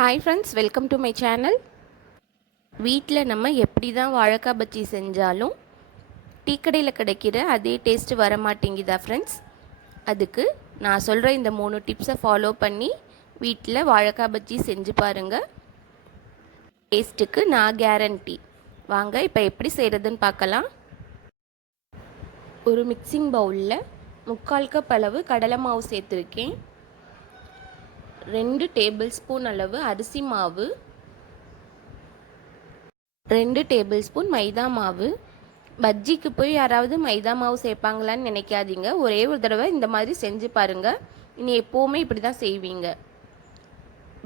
Hi friends, welcome to my channel. வீட்டில் நம்ம எப்படி தான் வாழைக்காய் பஜ்ஜி செஞ்சாலும் டீ கடையில் கிடைக்கிற அதே டேஸ்ட்டு வர மாட்டேங்குதா ஃப்ரெண்ட்ஸ். அதுக்கு நான் சொல்கிற இந்த 3 டிப்ஸை ஃபாலோ பண்ணி வீட்டில் வாழைக்காய் பஜ்ஜி செஞ்சு பாருங்கள். டேஸ்ட்டுக்கு நான் கேரண்டி. வாங்க இப்போ எப்படி செய்கிறதுன்னு பார்க்கலாம். ஒரு மிக்சிங் பவுலில் 3/4 கப் அளவு கடலை மாவு சேர்த்துருக்கேன். 2 டேபிள் ஸ்பூன் அளவு அரிசி மாவு, 2 டேபிள் ஸ்பூன் மைதா மாவு. பஜ்ஜிக்கு போய் யாராவது மைதா மாவு சேர்ப்பாங்களான்னு நினைக்காதீங்க. ஒரே ஒரு தடவை இந்த மாதிரி செஞ்சு பாருங்கள். இனி எப்போவுமே இப்படி தான் செய்வீங்க.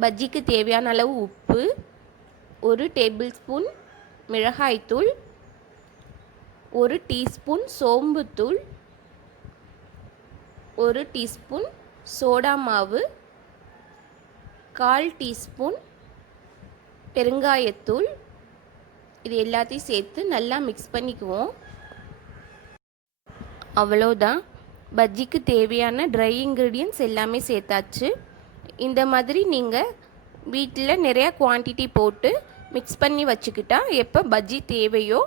பஜ்ஜிக்கு தேவையான அளவு உப்பு, 1 டேபிள் ஸ்பூன் மிளகாய்த்தூள், 1 டீஸ்பூன் சோம்புத்தூள், 1 டீஸ்பூன் சோடா மாவு, 1/4 டீஸ்பூன் பெருங்காயத்தூள். இது எல்லாத்தையும் சேர்த்து நல்லா மிக்ஸ் பண்ணிக்குவோம். அவ்வளோதான், பஜ்ஜிக்கு தேவையான ட்ரை இன்க்ரீடியன்ட்ஸ் எல்லாமே சேர்த்தாச்சு. இந்த மாதிரி நீங்கள் வீட்டில் நிறையா குவான்டிட்டி போட்டு மிக்ஸ் பண்ணி வச்சுக்கிட்டா எப்போ பஜ்ஜி தேவையோ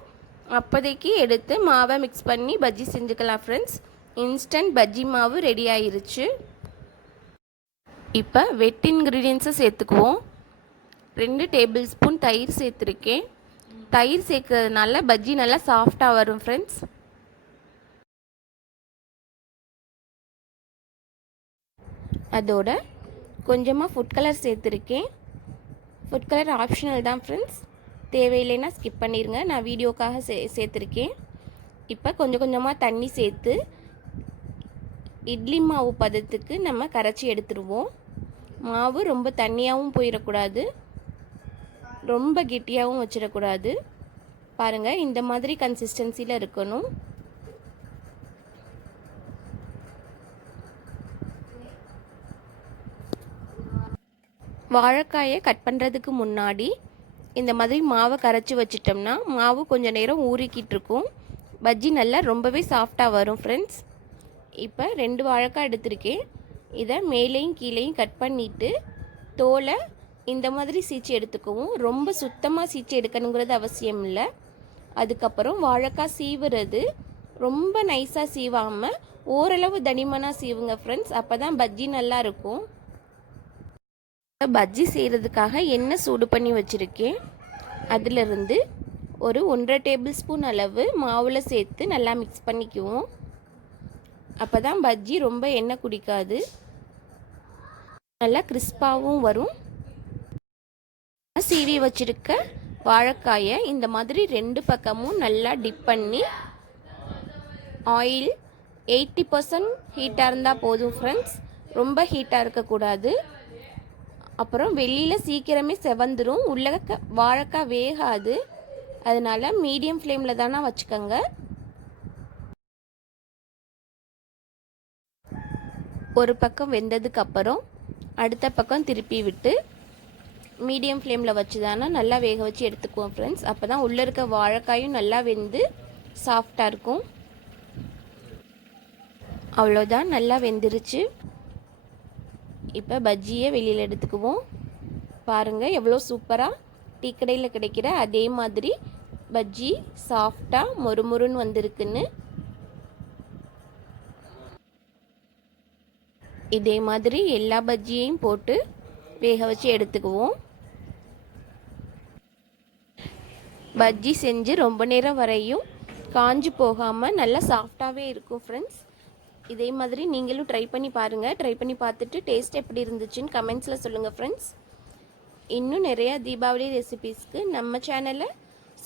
அப்போதைக்கு எடுத்து மாவை மிக்ஸ் பண்ணி பஜ்ஜி செஞ்சுக்கலாம் ஃப்ரெண்ட்ஸ். இன்ஸ்டன்ட் பஜ்ஜி மாவு ரெடி ஆயிருச்சு. இப்போ வெட் இன்க்ரீடியன்ஸை சேர்த்துக்குவோம். 2 டேபிள் ஸ்பூன் தயிர் சேர்த்துருக்கேன். தயிர் சேர்க்கறதுனால பஜ்ஜி நல்லா சாஃப்டாக வரும் ஃப்ரெண்ட்ஸ். அதோட கொஞ்சமாக ஃபுட் கலர் சேர்த்துருக்கேன். ஃபுட் கலர் ஆப்ஷனல் தான் ஃப்ரெண்ட்ஸ், தேவையில்லைன்னா ஸ்கிப் பண்ணிடுங்க. நான் வீடியோக்காக சேர்த்துருக்கேன். இப்போ கொஞ்சம் கொஞ்சமாக தண்ணி சேர்த்து இட்லி மாவு பதத்துக்கு நம்ம கரைச்சி எடுத்துருவோம். மாவு ரொம்ப தண்ணியாகவும் போயிடக்கூடாது, ரொம்ப கெட்டியாகவும் வச்சிடக்கூடாது. பாருங்கள், இந்த மாதிரி கன்சிஸ்டன்சியில் இருக்கணும். வாழைக்காயை கட் பண்ணுறதுக்கு முன்னாடி இந்த மாதிரி மாவை கரைச்சி வச்சிட்டோம்னா மாவு கொஞ்சம் நேரம் ஊறிக்கிட்டு இருக்கும். பஜ்ஜி நல்லா ரொம்பவே சாஃப்டாக வரும் ஃப்ரெண்ட்ஸ். இப்போ 2 வாழைக்காய் எடுத்திருக்கேன். இதை மேலேயும் கீழேயும் கட் பண்ணிவிட்டு தோலை இந்த மாதிரி சீச்சு எடுத்துக்கவும். ரொம்ப சுத்தமாக சீச்சு எடுக்கணுங்கிறது அவசியம் இல்லை. அதுக்கப்புறம் வாழைக்காய் சீவுறது ரொம்ப நைஸாக சீவாமல் ஓரளவு தடிமனாக சீவுங்க ஃப்ரெண்ட்ஸ். அப்போ தான் பஜ்ஜி நல்லா இருக்கும். பஜ்ஜி செய்கிறதுக்காக எண்ணெய் சூடு பண்ணி வச்சுருக்கேன். அதிலிருந்து ஒரு 1/2 டேபிள் ஸ்பூன் அளவு மாவில் சேர்த்து நல்லா மிக்ஸ் பண்ணிக்குவோம். அப்போ தான் பஜ்ஜி ரொம்ப எண்ணெய் குடிக்காது, நல்லா கிறிஸ்பாகவும் வரும். சீவி வச்சுருக்க வாழைக்காயை இந்த மாதிரி 2 பக்கமும் நல்லா டிப் பண்ணி ஆயில் 80% ஹீட்டாக இருந்தால் போதும் ஃப்ரெண்ட்ஸ், ரொம்ப ஹீட்டாக இருக்கக்கூடாது. அப்புறம் வெளியில் சீக்கிரமே செவந்துடும், உள்ள வாழைக்காய் வேகாது. அதனால் மீடியம் ஃப்ளேமில் தானே வச்சுக்கோங்க. ஒரு பக்கம் வெந்ததுக்கு அப்புறம் அடுத்த பக்கம் திருப்பி விட்டு மீடியம் ஃப்ளேமில் வச்சு தானே நல்லா வேக வச்சு எடுத்துக்குவோம் ஃப்ரெண்ட்ஸ். அப்போ தான் உள்ளே இருக்க வாழைக்காயும் நல்லா வெந்து சாஃப்டாக இருக்கும். அவ்வளோதான், நல்லா வெந்துருச்சு. இப்போ பஜ்ஜியை வெளியில் எடுத்துக்குவோம். பாருங்கள் எவ்வளோ சூப்பராக டீ கடையில் கிடைக்கிற அதே மாதிரி பஜ்ஜி சாஃப்டாக மொறுமொறுன்னு வந்திருக்குன்னு. இதே மாதிரி எல்லா பஜ்ஜியையும் போட்டு வேக வச்சு எடுத்துக்குவோம். பஜ்ஜி செஞ்சு ரொம்ப நேரம் வரையும் காஞ்சி போகாமல் நல்லா சாஃப்டாகவே இருக்கும் ஃப்ரெண்ட்ஸ். இதே மாதிரி நீங்களும் ட்ரை பண்ணி பாருங்கள். ட்ரை பண்ணி பார்த்துட்டு டேஸ்ட் எப்படி இருந்துச்சுன்னு கமெண்ட்ஸில் சொல்லுங்கள் ஃப்ரெண்ட்ஸ். இன்னும் நிறையா தீபாவளி ரெசிபீஸ்க்கு நம்ம சேனலை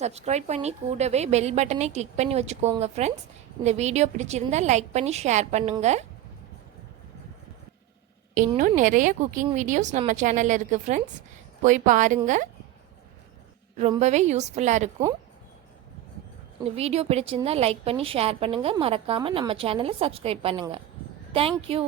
சப்ஸ்கிரைப் பண்ணி கூடவே பெல் பட்டனை கிளிக் பண்ணி வச்சுக்கோங்க ஃப்ரெண்ட்ஸ். இந்த வீடியோ பிடிச்சிருந்தால் லைக் பண்ணி ஷேர் பண்ணுங்கள். இன்னும் நிறைய குக்கிங் வீடியோஸ் நம்ம சேனலில் இருக்குது ஃப்ரெண்ட்ஸ், போய் பாருங்கள், ரொம்பவே யூஸ்ஃபுல்லாக இருக்கும். இந்த வீடியோ பிடிச்சிருந்தால் லைக் பண்ணி ஷேர் பண்ணுங்கள். மறக்காமல் நம்ம சேனலை சப்ஸ்கிரைப் பண்ணுங்கள். தேங்க்யூ.